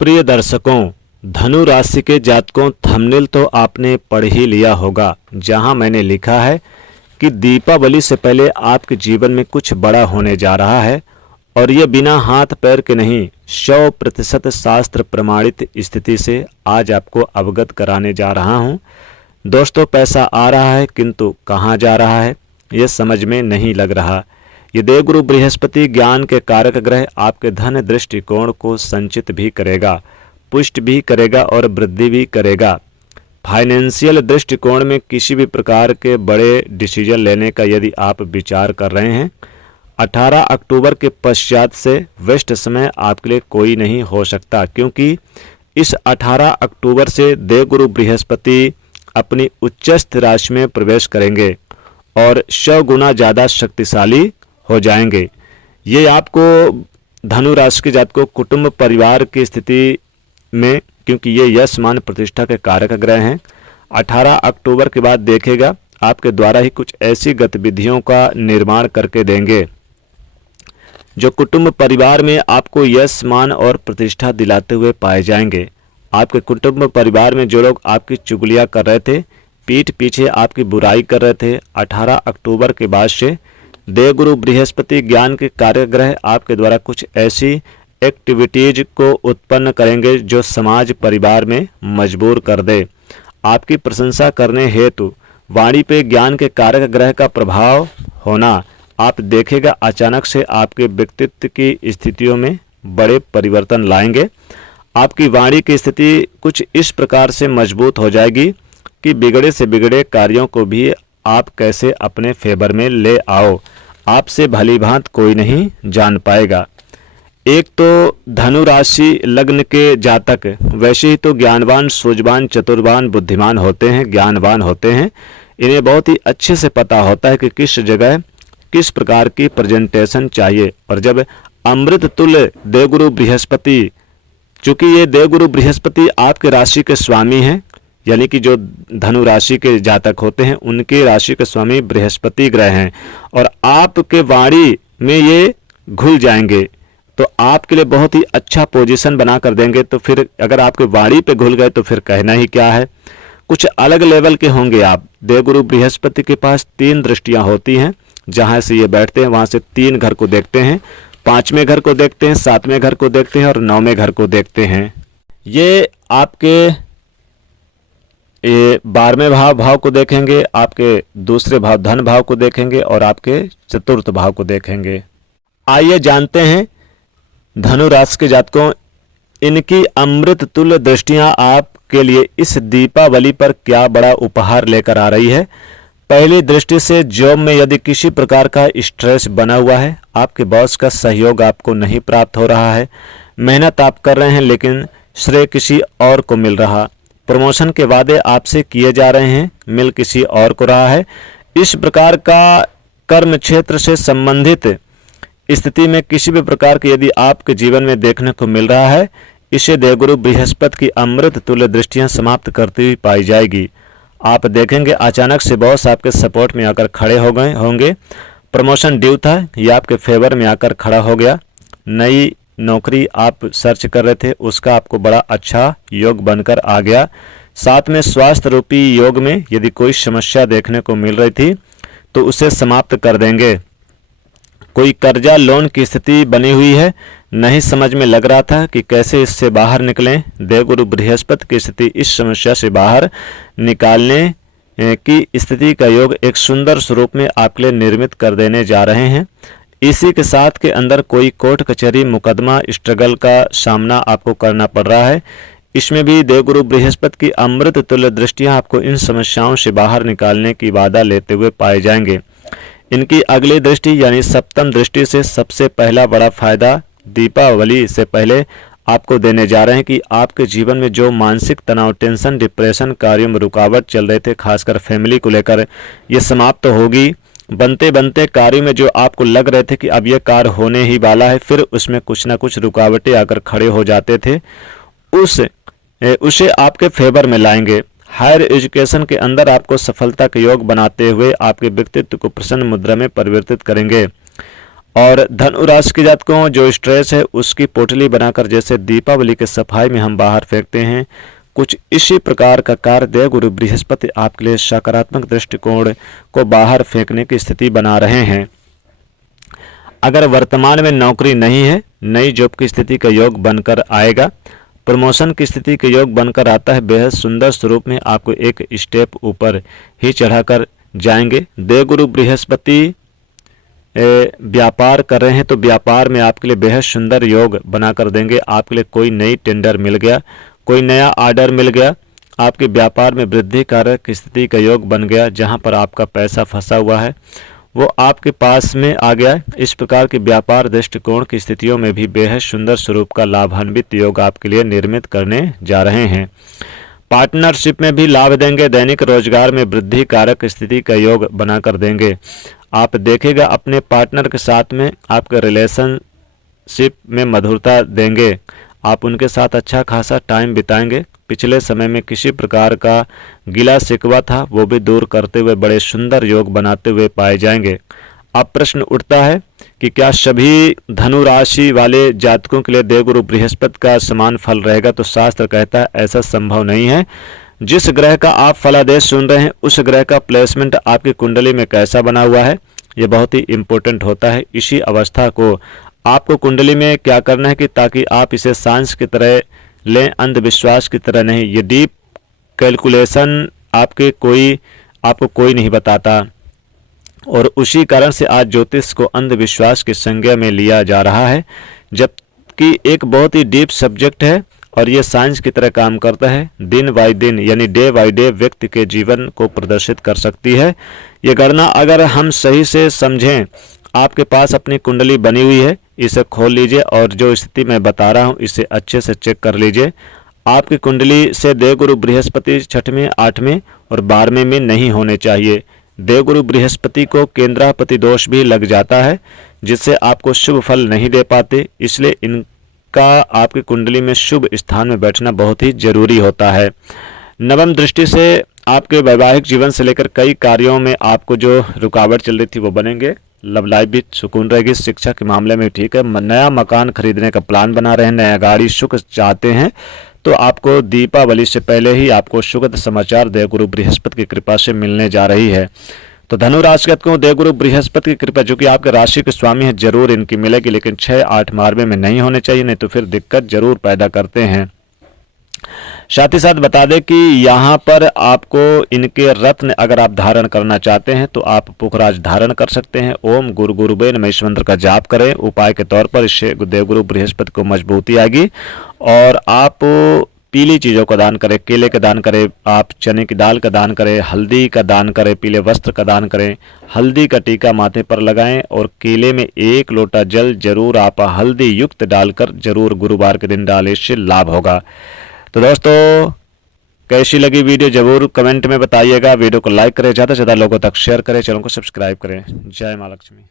प्रिय दर्शकों, धनु राशि के जातकों, थंबनेल तो आपने पढ़ ही लिया होगा, जहां मैंने लिखा है कि दीपावली से पहले आपके जीवन में कुछ बड़ा होने जा रहा है और ये बिना हाथ पैर के नहीं, 100% शास्त्र प्रमाणित स्थिति से आज आपको अवगत कराने जा रहा हूं। दोस्तों, पैसा आ रहा है किंतु कहां जा रहा है ये समझ में नहीं लग रहा। ये देवगुरु बृहस्पति ज्ञान के कारक ग्रह आपके धन दृष्टिकोण को संचित भी करेगा, पुष्ट भी करेगा और वृद्धि भी करेगा। फाइनेंशियल दृष्टिकोण में किसी भी प्रकार के बड़े डिसीजन लेने का यदि आप विचार कर रहे हैं, 18 अक्टूबर के पश्चात से बेस्ट समय आपके लिए कोई नहीं हो सकता, क्योंकि इस 18 अक्टूबर से देवगुरु बृहस्पति अपनी उच्चस्थ राशि में प्रवेश करेंगे और 100 गुना ज़्यादा शक्तिशाली हो जाएंगे। ये आपको धनु राशि के जातकों कुटुंब परिवार की स्थिति में, क्योंकि ये यश मान प्रतिष्ठा के कारक ग्रह हैं, 18 अक्टूबर के बाद देखेगा आपके द्वारा ही कुछ ऐसी गतिविधियों का निर्माण करके देंगे जो कुटुंब परिवार में आपको यश मान और प्रतिष्ठा दिलाते हुए पाए जाएंगे। आपके कुटुंब परिवार में जो लोग आपकी चुगलियां कर रहे थे, पीठ पीछे आपकी बुराई कर रहे थे, 18 अक्टूबर के बाद से देवगुरु बृहस्पति ज्ञान के कार्य ग्रह आपके द्वारा कुछ ऐसी एक्टिविटीज को उत्पन्न करेंगे जो समाज परिवार में मजबूर कर दे। आपकी प्रशंसा करने हेतु वाणी पे ज्ञान के कारक ग्रह का प्रभाव होना आप देखेगा अचानक से आपके व्यक्तित्व की स्थितियों में बड़े परिवर्तन लाएंगे। आपकी वाणी की स्थिति कुछ इस प्रकार से मजबूत हो जाएगी कि बिगड़े से बिगड़े कार्यों को भी आप कैसे अपने फेवर में ले आओ, आपसे भली भांत कोई नहीं जान पाएगा। एक तो धनु राशि लग्न के जातक वैसे ही तो ज्ञानवान, सूझवान, चतुरवान, बुद्धिमान होते हैं, ज्ञानवान होते हैं। इन्हें बहुत ही अच्छे से पता होता है कि किस जगह किस प्रकार की प्रेजेंटेशन चाहिए। और जब अमृत तुल्य देवगुरु बृहस्पति, चूंकि ये देवगुरु बृहस्पति आपके राशि के स्वामी हैं, यानी कि जो धनु राशि के जातक होते हैं उनके राशि के स्वामी बृहस्पति ग्रह हैं और आपके वाणी में ये घुल जाएंगे तो आपके लिए बहुत ही अच्छा पोजीशन बना कर देंगे। तो फिर अगर आपके वाणी पे घुल गए तो फिर कहना ही क्या है। कुछ अलग लेवल के होंगे आप। देवगुरु बृहस्पति के पास 3 दृष्टियां होती हैं, जहां से ये बैठते हैं वहां से 3 घर को देखते हैं, 5वें घर को देखते हैं, 7वें घर को देखते हैं और 9वें घर को देखते हैं। ये आपके 12वें भाव को देखेंगे, आपके दूसरे भाव धन भाव को देखेंगे और आपके चतुर्थ भाव को देखेंगे। आइए जानते हैं धनु राशि के जातकों, इनकी अमृत तुल्य दृष्टियां आपके लिए इस दीपावली पर क्या बड़ा उपहार लेकर आ रही है। पहली दृष्टि से जॉब में यदि किसी प्रकार का स्ट्रेस बना हुआ है, आपके बॉस का सहयोग आपको नहीं प्राप्त हो रहा है, मेहनत आप कर रहे हैं लेकिन श्रेय किसी और को मिल रहा, प्रमोशन के वादे आपसे किए जा रहे हैं, मिल किसी और को रहा है, इस प्रकार का कर्म क्षेत्र से संबंधित स्थिति में किसी भी प्रकार की यदि आपके जीवन में देखने को मिल रहा है, इसे देवगुरु बृहस्पति की अमृत तुल्य दृष्टियां समाप्त करती हुई पाई जाएगी। आप देखेंगे अचानक से बॉस आपके सपोर्ट में आकर खड़े हो गए होंगे। प्रमोशन ड्यू था, यह आपके फेवर में आकर खड़ा हो गया। नई नौकरी आप सर्च कर रहे थे, उसका आपको बड़ा अच्छा योग बनकर आ गया। साथ में स्वास्थ्य रूपी योग में यदि कोई समस्या देखने को मिल रही थी तो उसे समाप्त कर देंगे। कोई कर्जा लोन की स्थिति बनी हुई है, नहीं समझ में लग रहा था कि कैसे इससे बाहर निकलें, देवगुरु बृहस्पति की स्थिति इस समस्या से बाहर निकालने की स्थिति का योग एक सुंदर स्वरूप में आपके लिए निर्मित कर देने जा रहे हैं। इसी के साथ के अंदर कोई कोर्ट कचहरी मुकदमा स्ट्रगल का सामना आपको करना पड़ रहा है, इसमें भी देवगुरु बृहस्पति की अमृत तुल्य दृष्टियां आपको इन समस्याओं से बाहर निकालने की वादा लेते हुए पाए जाएंगे। इनकी अगली दृष्टि यानी सप्तम दृष्टि से सबसे पहला बड़ा फायदा दीपावली से पहले आपको देने जा रहे हैं कि आपके जीवन में जो मानसिक तनाव, टेंशन, डिप्रेशन, कार्यों में रुकावट चल रहे थे, खासकर फैमिली को लेकर, ये समाप्त होगी। बनते बनते कार्य में जो आपको लग रहे थे कि अब यह कार्य होने ही वाला है, फिर उसमें कुछ ना कुछ रुकावटें आकर खड़े हो जाते थे, उसे आपके फेवर में लाएंगे। हायर एजुकेशन के अंदर आपको सफलता के योग बनाते हुए आपके व्यक्तित्व को प्रसन्न मुद्रा में परिवर्तित करेंगे। और धनु राशि के जातकों जो स्ट्रेस है उसकी पोटली बनाकर जैसे दीपावली के सफाई में हम बाहर फेंकते हैं, कुछ इसी प्रकार का कार्य देवगुरु बृहस्पति आपके लिए सकारात्मक दृष्टिकोण को बाहर फेंकने की स्थिति बना रहे हैं। अगर वर्तमान में नौकरी नहीं है, नई जॉब की स्थिति का योग बनकर आएगा, प्रमोशन की स्थिति के योग बनकर आता है। बेहद सुंदर स्वरूप में आपको एक स्टेप ऊपर ही चढ़ाकर जाएंगे। देवगुरु बृहस्पति व्यापार कर रहे हैं तो व्यापार में आपके लिए बेहद सुंदर योग बनाकर देंगे। आपके लिए कोई नई टेंडर मिल गया, कोई नया ऑर्डर मिल गया, आपके व्यापार में वृद्धि कारक स्थिति का योग बन गया। जहां पर आपका पैसा फंसा हुआ है वो आपके पास में आ गया। इस प्रकार के व्यापार दृष्टिकोण की स्थितियों में भी बेहद सुंदर स्वरूप का लाभान्वित योग आपके लिए निर्मित करने जा रहे हैं। पार्टनरशिप में भी लाभ देंगे। दैनिक रोजगार में वृद्धि कारक स्थिति का योग बनाकर देंगे। आप देखेगा अपने पार्टनर के साथ में आपके रिलेशनशिप में मधुरता देंगे। आप उनके साथ अच्छा खासा टाइम बिताएंगे। पिछले समय में किसी प्रकार का गिला शिकवा था वो भी दूर करते हुए बड़े सुंदर योग बनाते हुए पाए जाएंगे। अब प्रश्न उठता है कि क्या सभी धनु राशि वाले जातकों के लिए देवगुरु बृहस्पति का समान फल रहेगा? तो शास्त्र कहता है ऐसा संभव नहीं है। जिस ग्रह का आप फलादेश सुन रहे हैं उस ग्रह का प्लेसमेंट आपकी कुंडली में कैसा बना हुआ है ये बहुत ही इंपॉर्टेंट होता है। इसी अवस्था को आपको कुंडली में क्या करना है कि ताकि आप इसे साइंस की तरह लें, अंधविश्वास की तरह नहीं। ये डीप कैलकुलेशन आपको कोई नहीं बताता और उसी कारण से आज ज्योतिष को अंधविश्वास की संज्ञा में लिया जा रहा है, जबकि एक बहुत ही डीप सब्जेक्ट है और ये साइंस की तरह काम करता है। दिन बाय दिन यानी डे बाय डे व्यक्ति के जीवन को प्रदर्शित कर सकती है। ये गणना अगर हम सही से समझें, आपके पास अपनी कुंडली बनी हुई है, इसे खोल लीजिए और जो स्थिति मैं बता रहा हूँ इसे अच्छे से चेक कर लीजिए। आपकी कुंडली से देवगुरु बृहस्पति 6वें, 8वें और 12वें में नहीं होने चाहिए। देवगुरु बृहस्पति को केंद्रापति दोष भी लग जाता है जिससे आपको शुभ फल नहीं दे पाते, इसलिए इनका आपकी कुंडली में शुभ स्थान में बैठना बहुत ही जरूरी होता है। नवम दृष्टि से आपके वैवाहिक जीवन से लेकर कई कार्यों में आपको जो रुकावट चल रही थी वो बनेंगे। लव लाइफ भी सुकून रहेगी। शिक्षा के मामले में ठीक है। नया मकान खरीदने का प्लान बना रहे हैं, नया गाड़ी सुख चाहते हैं तो आपको दीपावली से पहले ही आपको सुखद समाचार देवगुरु बृहस्पति की कृपा से मिलने जा रही है। तो धनु राशि को देवगुरु बृहस्पति की कृपा जो कि आपके राशि के स्वामी है जरूर इनकी मिलेगी, लेकिन 6, 8 12वें में नहीं होने चाहिए, नहीं तो फिर दिक्कत जरूर पैदा करते हैं। साथ ही साथ बता दें कि यहाँ पर आपको इनके रत्न अगर आप धारण करना चाहते हैं तो आप पुखराज धारण कर सकते हैं। ओम गुरु गुरुबे नमः इस मंत्र का जाप करें उपाय के तौर पर, इससे देवगुरु बृहस्पति को मजबूती आएगी। और आप पीली चीज़ों का दान करें, केले का दान करें, आप चने की दाल का दान करें, हल्दी का दान करें, पीले वस्त्र का दान करें, हल्दी का टीका माथे पर लगाएं और केले में 1 लोटा जल जरूर आप हल्दी युक्त डालकर जरूर गुरुवार के दिन डालें, इससे लाभ होगा। तो दोस्तों कैसी लगी वीडियो जरूर कमेंट में बताइएगा। वीडियो को लाइक करें, ज़्यादा से ज़्यादा लोगों तक शेयर करें, चैनल को सब्सक्राइब करें। जय माँ लक्ष्मी।